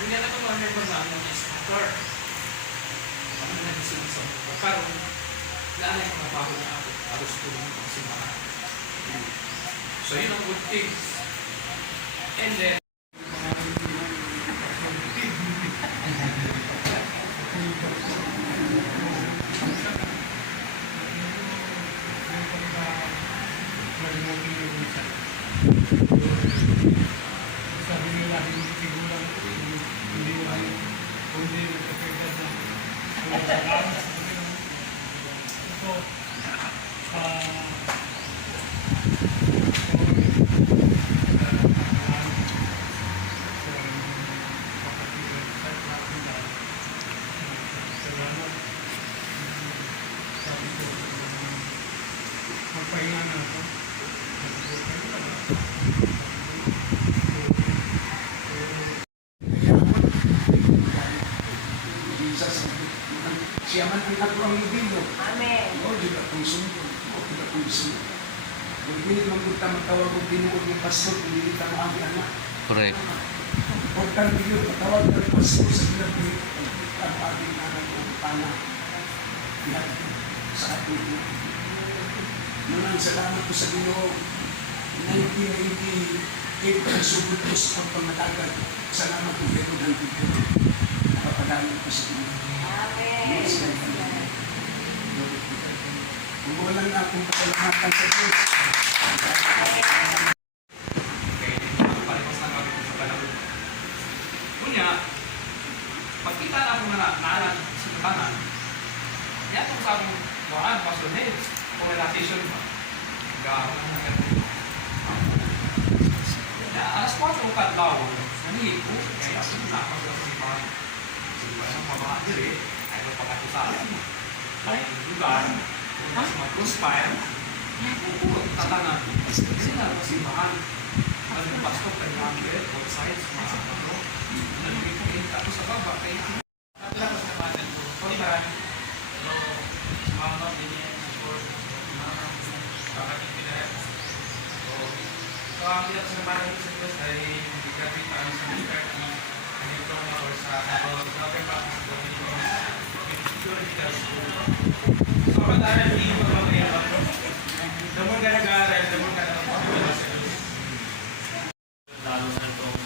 Hindi na ito mga member na ano is motor. Ano na nagising sa motor. Pero, laan ay mga bago na ako. Alos ko ng pagsimahan. So, yun ang good things. And then, sabi nila, hindi siguro hindi naman kundi nagkakagad na salamat sa Panginoon. Ito, salamat. Sabi ko, magpahinga na ako. Siya man ang ako ang ibig mo. Amen. Oo, di ba kung sundo? Oo, di ba kung sundo? Kung hindi naman kung matawag kung binuod ng pastor, hindi kita ang anak. Correct. Importante yun, matawag ng pastor sa pinag-ibig ang aking anak o anak. Yan, sa ating ina. Nunang salamat ko sa Ginoo. 1988 ang sugod ko sa pagpangatagan. Salamat ko kayo ng bigyan. Nakapadalan ko sa Ginoo. Amen. Kung wala na akong pasalamatan sa Diyos. palipas na kami sa panahon. Kunya, pagkita na ako na naanan sa tabanan, yan kung sa akong kuhaan, Pastor Ned, o relaxation mo. Gawin na natin. Alas 4 ko kadlaw, nanihi ko, kaya ako na ako sa simbahan. Simbahan ng pamahan dili, ay magpakatusalan. Dahil yung lugar, mas mag-conspire, tatangan. Sila ang simbahan. Ang yung pastor kay Hamlet, both sides, mga ano, nag-report tapos sa baba, kaya tapos naman ito. Kung marami, sumama din yan, for kakating pinaret. So, ang pinag sa naman sa Diyos ay mag-graduate tayo sa McCarthy, ang diploma or sa other practice of theological school. So, pag-aaral din yung mga kaya ako, the more ka nag-aaral, the more ka nakapagpapala sa Diyos. Lalo na itong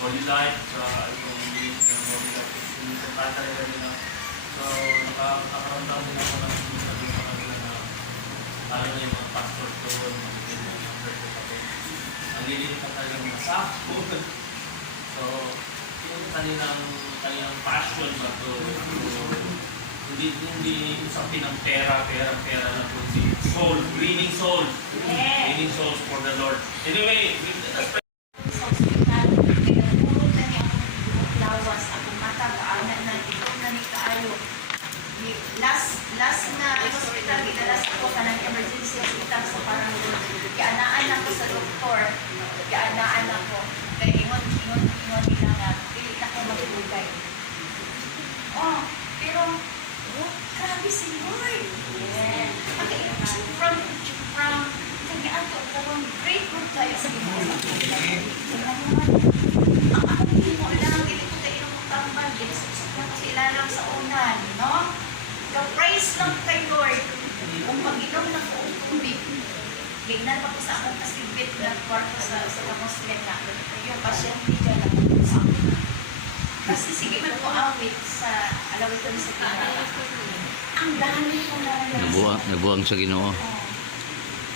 Holy Life, sa itong ministry ng Holy Life, importante talaga nila. So, nakakaramdam din ako ng sabi sa kanila na lalo na yung mga pastor doon, mga church kapatid. Ang lilipat talaga mga sakpo. So, yung kanilang passion ba to, hindi usapin ng pera na to, si soul, winning souls. Winning souls for the Lord. Anyway, Sa ospital, kaya puro na niya akong lawas, akong mata, kaanan na, ito na ni kaayo. Last na hospital, ginalas ako ka ng emergency hospital sa parang kianaan ako sa doktor, kianaan ako. Kaya ingon nila nga, pilit ako magtugay. Oh, pero, grabe si Lord. Yeah. Okay, from kanyaan ko, parang great good tayo sa Ginoo. Ang ako hindi mo lang, hindi ko tayo magtambal, ginasapsap lang kasi ilalang sa unan, no? Praise lang kay Lord. Kung mag-inom na ko ang tubig, gignan pa ko sa akong kasibit na kwarto sa Muslim na yung pasyente dyan na sa akin. Kasi sige man ko awit sa alawiton sa Ginoo. Ang dami ko na Nabuang sa Ginoo.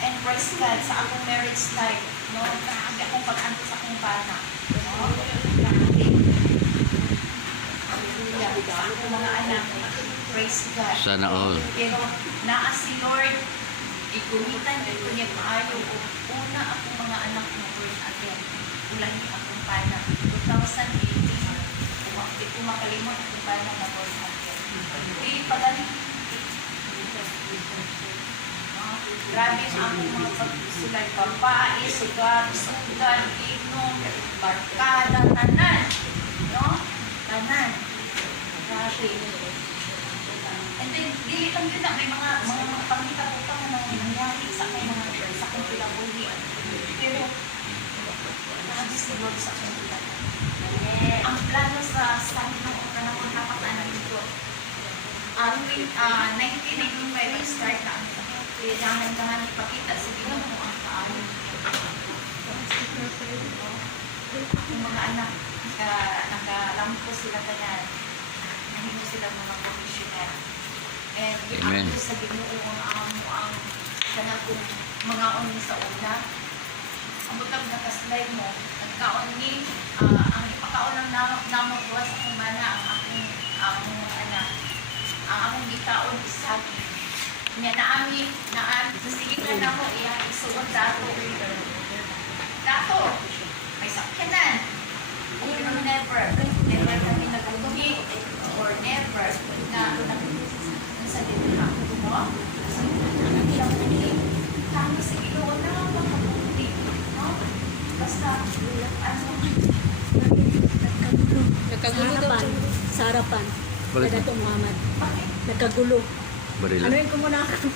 And praise God sa akong marriage life, no? Grabe akong pag-anto sa akong bana, no? Grabe. Hallelujah. Sa akong mga anak, praise God. Sana all. Pero naa si Lord, ikumitan ko niya maayo. Una akong mga anak na born again. Ulahi akong bana. 2018, di ko makalimot akong bana na born again. Di pagaling. Grabe ang akong mga pagsulat, babae, sugat, inom, barkada, tanan. No? Tanan. Grabe. And then, dili lang yun na, may mga pangita-utang na nangyari sa aking mga sa akong pinabuhi. Pero, grabe si Lord sa akong pinabuhi. ang plano sa Panginoon panahon napakanan dito. Ang 1995 start na ang kailangan naman ipakita sa Ginoo ang paano. Yung mga anak, nakalampo sila tanan, nahimo sila mga commissioner. And Amen. yung sa Ginoo ang kanakong mga oni sa una, ang butang nakaslay mo, nagkaon ni, ang ipakaon ng namang buwas sa kumana, ang mga anak, ang akong gitaon isagi. Nya naami, sige ka na mo, isuot dato. Dato, may sakyanan. Pero never kami nag-commit or never na sa dito no? Kami sa Ginoo na makabuti, no? Basta, ano, Nagkagulo daw sa harapan. Balik Dato Muhammad. bakit? Nagkagulo. Baril. Ano yun ko muna ako?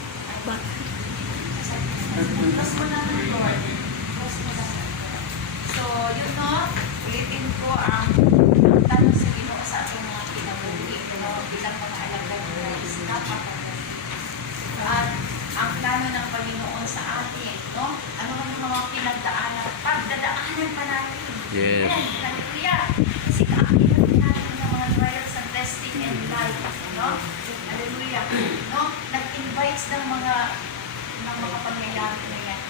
Mas mo na ng Lord. Mas mo na. So, yun no, ulitin ko ang tanong sa Ginoo sa ating mga kinabuhi, no, bilang mga alagad ng Christ, napakaganda. At ang plano ng Panginoon sa atin, no, ano ang mga pinagdaanan, pagdadaanan pa natin. Yes. Amen. Hallelujah. Kasi kaakibat natin ng mga trials and testing in life, no? Hallelujah. No, nag-invite ng mga pangyayari na yan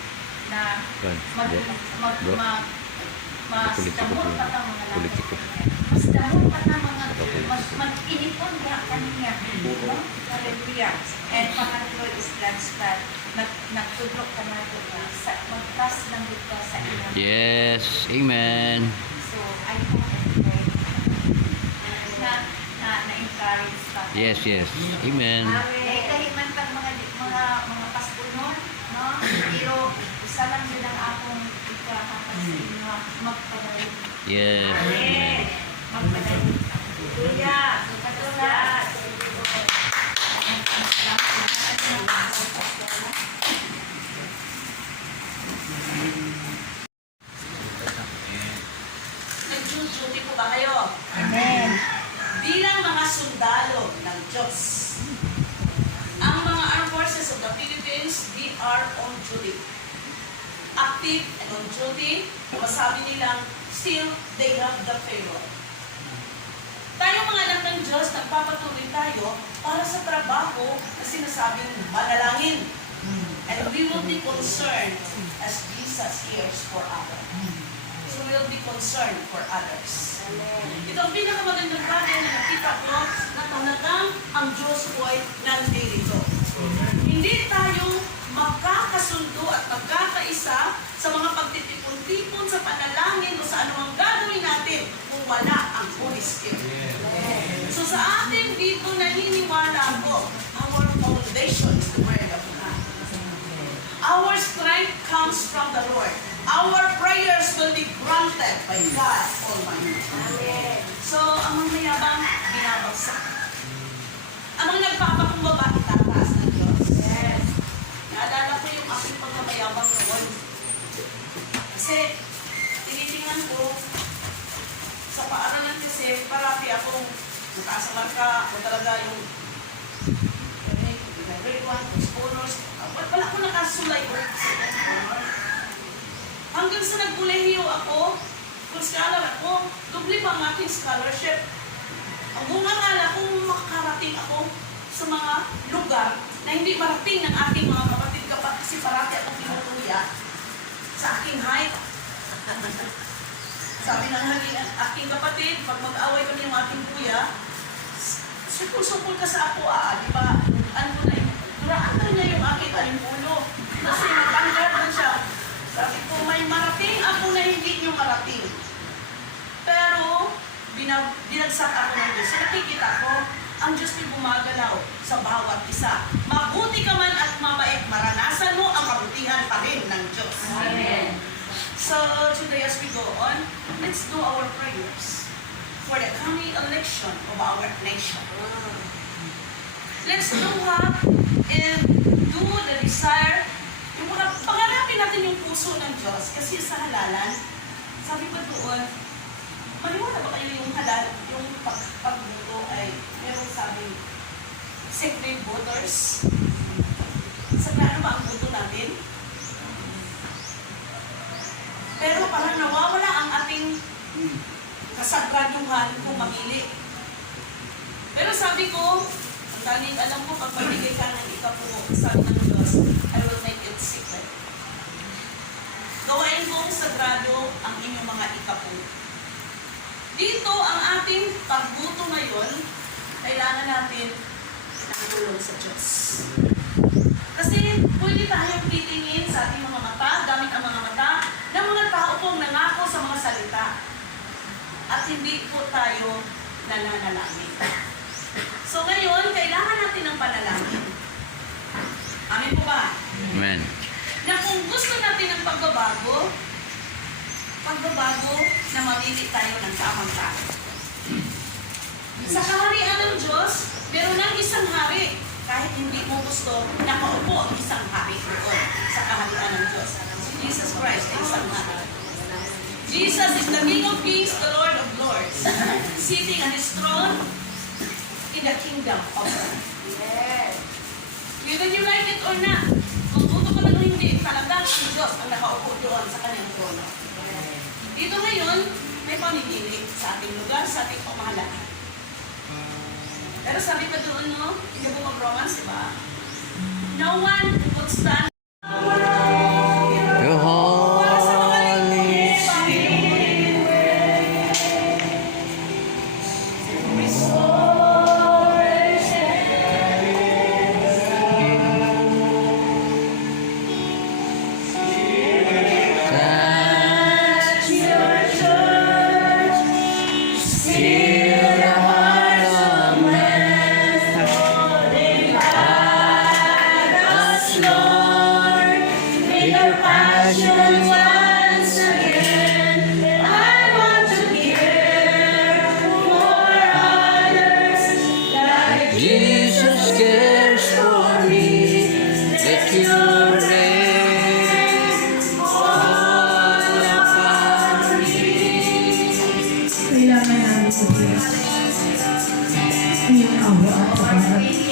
na Bro. mas Politiko damot po. pa ang mga Politiko. mas damot pa ang mga mag-inipon na kaniya. No? Hallelujah. And pangatlo is God's plan. Nagtudrok ka na ito na mag-trust lang dito sa ilang. Yes. Amen. So, I hope and pray na-encourage ka. Yes, yes. Amen. Eh, kahit man pag mga pastunon, no? Pero isa lang yun ang akong ikakapasin na magpadalit. Yes. Amen. Magpadalit. Kuya, katulad. Nag-duty po ba kayo? Amen. Bilang mga sundalo ng Diyos, ang mga Armed Forces of the Philippines, they are on duty. Active and on duty, masabi nilang, still, they have the favor. Tayo mga anak ng Diyos, nagpapatuloy tayo para sa trabaho na sinasabing manalangin. And we will be concerned as Jesus cares for others. So we will be concerned for others. Ito ang pinakamagandang bagay na nakita ko na talagang ang Diyos po ay nandito. Hindi tayo magkakasundo at magkakaisa sa mga pagtitipon-tipon sa panalangin o sa anumang gagawin natin kung wala ang Holy Spirit. So sa atin dito naniniwala ko, our foundation is the Word of God. Our strength comes from the Lord. Our prayers will be granted by God Almighty. Amen. So, ang mga mayabang, binabagsak. Ang mga nagpapakumbaba, itataas ng Diyos. Yes. Naalala ko yung aking pagkamayabang noon. Kasi, tinitingnan ko, sa paaralan kasi, parati akong nakaasa marka, o talaga yung grade 1, honors. Wala ko nakasulay ko. Hanggang sa nagkolehiyo ako, kung scholar ako, doble pa ang aking scholarship. Ang bungangala kung makarating ako sa mga lugar na hindi marating ng aking mga kapatid kasi parati akong tinutuya sa aking height. Sabi ng aking kapatid, pag mag-away kami ng aking kuya, sukul-sukul ka sa ako, di ba? Ano na yun? Duraan na niya yung aking alimpulo. Kasi nagtanggal na siya. Sabi ko, may marating ako na hindi niyo marating. Pero, binagsak ako ng Diyos. Nakikita ko, ang Diyos ay gumagalaw sa bawat isa. Mabuti ka man at mabait, maranasan mo ang kabutihan pa rin ng Diyos. Amen. So, today as we go on, let's do our prayers for the coming election of our nation. Let's do what and do the desire. Yung pangarapin natin yung puso ng Diyos kasi sa halalan, sabi pa doon, maniwala ba kayo yung choice. Sagrado ba ang mundo natin? Pero parang nawawala ang ating kasagraduhan kung mamili. Pero sabi ko, ang tanging alam ko, pag magbigay ka ng ikapuno, sabi ng Diyos, I will make it secret. Gawain kong sagrado ang inyong mga ikapuno. Dito, ang ating pagbuto ngayon, kailangan natin ng tulong sa Diyos. Kasi pwede tayong titingin sa ating mga mata, gamit ang mga mata, ng mga tao pong nangako sa mga salita. At hindi po tayo nananalangin. So ngayon, kailangan natin ng panalangin. Amin po ba? Amen. Na kung gusto natin ng pagbabago na mamili tayo ng tamang tao. Sa kaharian ng Diyos, meron ng isang hari. Kahit hindi mo gusto, nakaupo ang isang hari doon sa kaharian ng Diyos. Si Jesus Christ ay isang hari. Jesus is the King of Kings, the Lord of Lords, sitting on His throne in the kingdom of God. Whether you like it or not, kung buto ko lang o hindi, talagang si Diyos ang nakaupo doon sa kanyang trono. Dito ngayon, may pamimili sa ating lugar, sa ating pamahalaan. Pero sabi pa doon, no, in the book of Romans, diba? No one could stand Your para sa mga Holy Spirit, the heart of man, us, Lord, with your passion once again. I want to care for others like Jesus cares for me. Let your rain fall upon me. Kailangan namin sa Diyos. Ang iyong awa at pagharap.